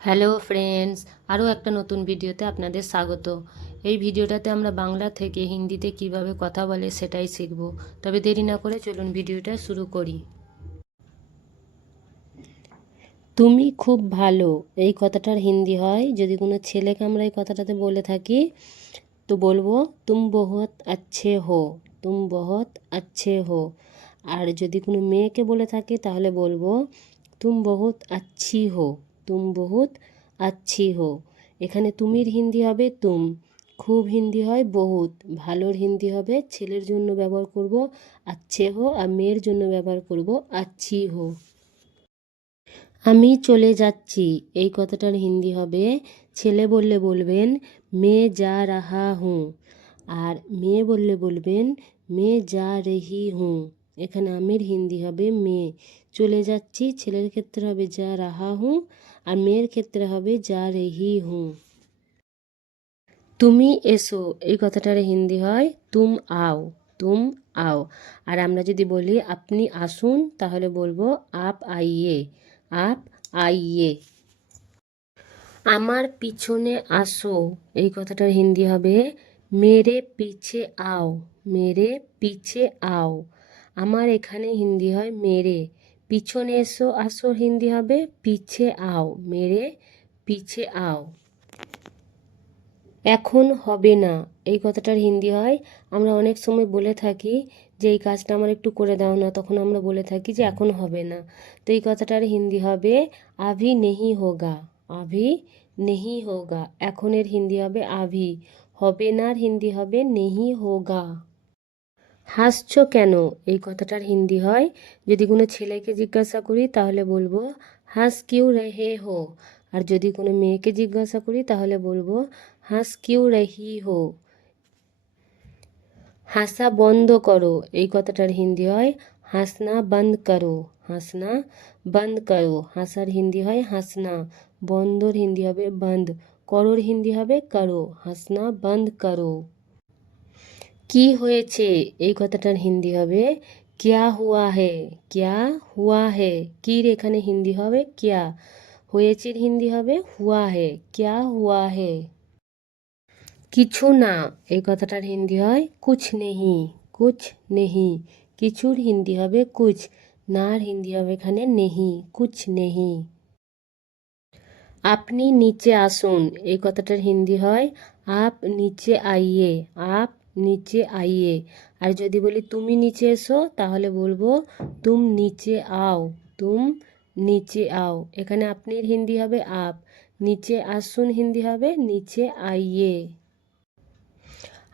Hello friends, আরও একটা নতুন ভিডিওতে আপনাদের স্বাগত। এই ভিডিওটাতে আমরা বাংলা থেকে হিন্দিতে কীভাবে কথা বলে সেটাই শিখব। তবে দেরি না করে চলুন ভিডিওটা শুরু করি। তুমি খুব ভালো, এই কথাটার হিন্দি হয়। যদি কোনো ছেলেকে আমরা এই কথাটাতে বলে থাকি, তো বলব, তুম বহুত আচ্ছে হো, তুম বহুত আচ্ছে হো। আর যদি কোনো মেয়েকে বলে থাকি, তাহলে বলব, তুম বহুত আচ্ছি হো। তুম বহুত আচ্ছি হো। এখানে তুমির হিন্দি হবে তুম, খুব হিন্দি হয় বহুত, ভালোর হিন্দি হবে ছেলের জন্য ব্যবহার করব আচ্ছে হো আর মেয়ের জন্য ব্যবহার করব আচ্ছি হো। আমি চলে যাচ্ছি, এই কথাটার হিন্দি হবে, ছেলে বললে বলবেন মেয়ে যা রাহা হুঁ। আর মেয়ে বললে বলবেন মেয়ে যা রেহি হুঁ। এখানে আমির হিন্দি হবে মেয়ে চলে যাচ্ছি, ছেলের ক্ষেত্রে হবে যা রাহা হুঁ। আর মেয়ের ক্ষেত্রে হবে যা রেহি হুঁ তুমি এসো, এই কথাটার হিন্দি হয়, তুম আও তুম আও। আর আমরা যদি বলি, আপনি আসুন, তাহলে বলব, আপ আইয়ে আপ আইয়ে। আমার পিছনে আসো, এই কথাটার হিন্দি হবে, মেরে পিছে আও, মেরে পিছে আও। আমার এখানে হিন্দি হয়, মেরে। পিছনে এসো, আসো, হিন্দি হবে, পিছে আও মেরে, পিছে আও এখন হবে না, এই কথাটার হিন্দি হয়। আমরা অনেক সময় বলে থাকি যে, এই কাজটা আমার একটু করে দাও না তখন আমরা বলে থাকি যে, এখন হবে না তো এই কথাটার হিন্দি হবে, আভি নেহি হোগা আভি নেহি হোগা এখনের হিন্দি হবে, আভি হবে নার হিন্দি হবে, নেহি হোগা হাসছো কেন? এই কথাটার হিন্দি হয়। যদি কোনো ছেলেকে জিজ্ঞাসা করি, তাহলে বলব, হাস কিউ রেহে হো? আর যদি কোনো মেয়েকে জিজ্ঞাসা করি, তাহলে বলব, হাস কিউ রেহি হো? হাসা বন্ধ করো। এই কথাটার হিন্দি হয়, হাসনা বন্ধ করো। হাসনা বন্ধ করো। হাসার হিন্দি হয়, হাসনা। বন্ধর হিন্দি হবে, বন্ধ। করোর হিন্দি হবে, করো। হাসনা বন্ধ করো। কি হয়েছে? এই কথাটার হিন্দি হবে। ক্যা হুয়া হে? ক্যা হুয়া হে? কির এখানে হিন্দি হবে? ক্যা। হয়েছের হিন্দি হবে? হুয়া হে। ক্যা হুয়া হে? কিছু না। এই কথাটার হিন্দি হয়, কুছ নেহি। কুছ নেহি। কিছুর হিন্দি হবে কুছ। নার হিন্দি হবে এখানে নেহি। কুছ নেহি। আপনি নিচে আসুন। এই কথাটার হিন্দি হয়, আপ নিচে আইয়ে। আপ নিচে আইয়ে। আর যদি বলি, তুমি নিচে এসো, তাহলে বলব, তুম নিচে আও, তুম নিচে আও। এখানে আপনির হিন্দি হবে আপ, নিচে আসুন হিন্দি হবে নিচে আইয়ে।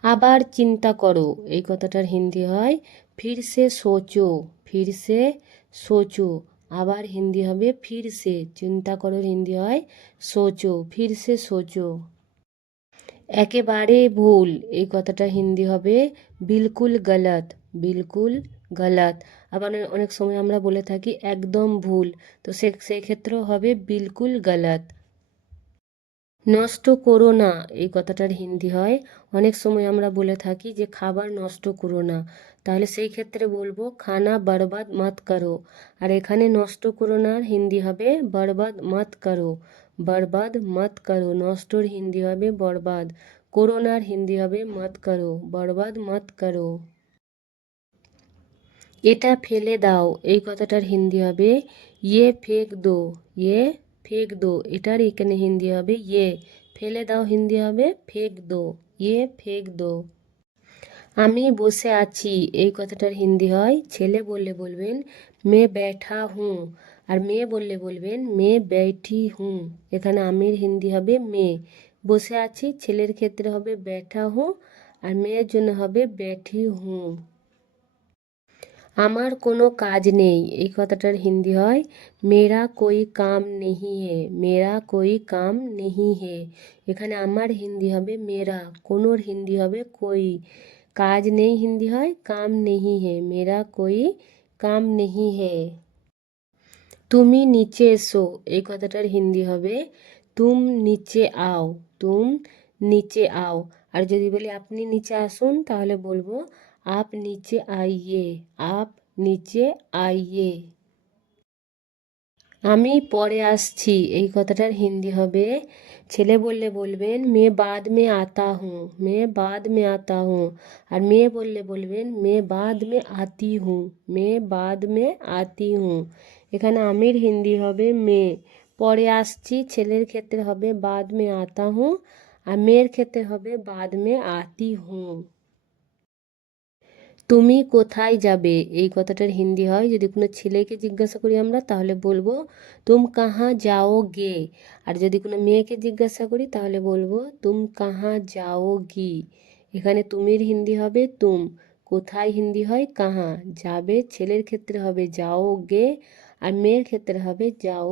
আবার চিন্তা করো, এই কথাটার হিন্দি হয়, ফির সে সোচো, ফির সে সোচো। আবার হিন্দি হবে, ফির সে। চিন্তা করো, হিন্দি হয়, সোচো, ফির সে সোচো। একেবারে ভুল। এই কথাটা হিন্দি হবে, বিলকুল গলত বিলকুল গলত। আবার অনেক সময় আমরা বলে থাকি, একদম ভুল। তো সে, সেই ক্ষেত্রেও হবে, বিলকুল গলত। নষ্ট করো না, এই কথাটার হিন্দি হয়। অনেক সময় আমরা বলে থাকি যে, খাবার নষ্ট করো না। তাহলে সেই ক্ষেত্রে বলব, খানা বরবাদ মত করো। আর এখানে নষ্ট করো না হিন্দি হবে, বরবাদ মত করো। বরবাদ, মত করো। নষ্টর হিন্দি হবে বরবাদ করোনার হিন্দি হবে মত করো। বরবাদ, মত করো। এটা ফেলে দাও। এই কথাটার হিন্দি হবে ইয়ে ফেক দো ইয়ে ফেক দো। এটার এখানে হিন্দি হবে ইয়ে। ফেলে দাও হিন্দি হবে ফেক দো ইয়ে ফেক দো। আমি বসে আছি। এই কথাটার হিন্দি হয়, ছেলে বললে বলবেন, মে ব্যাঠা হুঁ। আর মেয়ে বললে বলবেন মে ব্যাঠি হুঁ এখানে আমির হিন্দি হবে মেয়ে। বসে আছি, ছেলের ক্ষেত্রে হবে ব্যাঠা হুঁ, আর মেয়ের জন্য হবে ব্যাঠি হুঁ আমার কোনো কাজ নেই, এই কথাটার হিন্দি হয় মেরা কোই কাম নেহি হে মেরা কোই কাম নেহি হে। এখানে আমার হিন্দি হবে মেরা কোনোর হিন্দি হবে কই। কাজ নেই হিন্দি হয়, কাম নেহি হে মেরা কোই কাম নেহি হে। তুমি নিচে এসো। এই কথাটার হিন্দি হবে, তুম নিচে আও। তুম নিচে আও। আর যদি বলি, আপনি নিচে আসুন, তাহলে বলব, আপ নিচে আইয়ে। আপ নিচে আইয়ে। আমি পরে আসছি। এই কথাটার হিন্দি হবে, ছেলে বললে বলবেন মেয়ে বাদ মে আতা হুঁ মেয়ে বাদ মে আতা হুঁ। আর মেয়ে বললে বলবেন মেয়ে বাদ মে আতি হুঁ মেয়ে বাদ মে আতি হুঁ। এখানে আমির, হিন্দি হবে মে পরে আসছি, ছেলের ক্ষেত্রে হবে বাদ মে আতা হুঁ, আর মেয়ের ক্ষেত্রে হবে বাদ মে আতি হুঁ। তুমি কোথায় যাবে? এই কথাটার হিন্দি হয়। যদি কোনো ছেলেকে জিজ্ঞাসা করি আমরা, তাহলে বলব, তুম কাহা যাও গে আর যদি কোনো মেয়েকে জিজ্ঞাসা করি, তাহলে বলব, তুম কাহা যাও গি এখানে তুমির হিন্দি হবে তুম। কোথায় হিন্দি হয়? কাহা। যাবে, ছেলের ক্ষেত্রে হবে যাও গে আর মেয়ের ক্ষেত্রে হবে যাও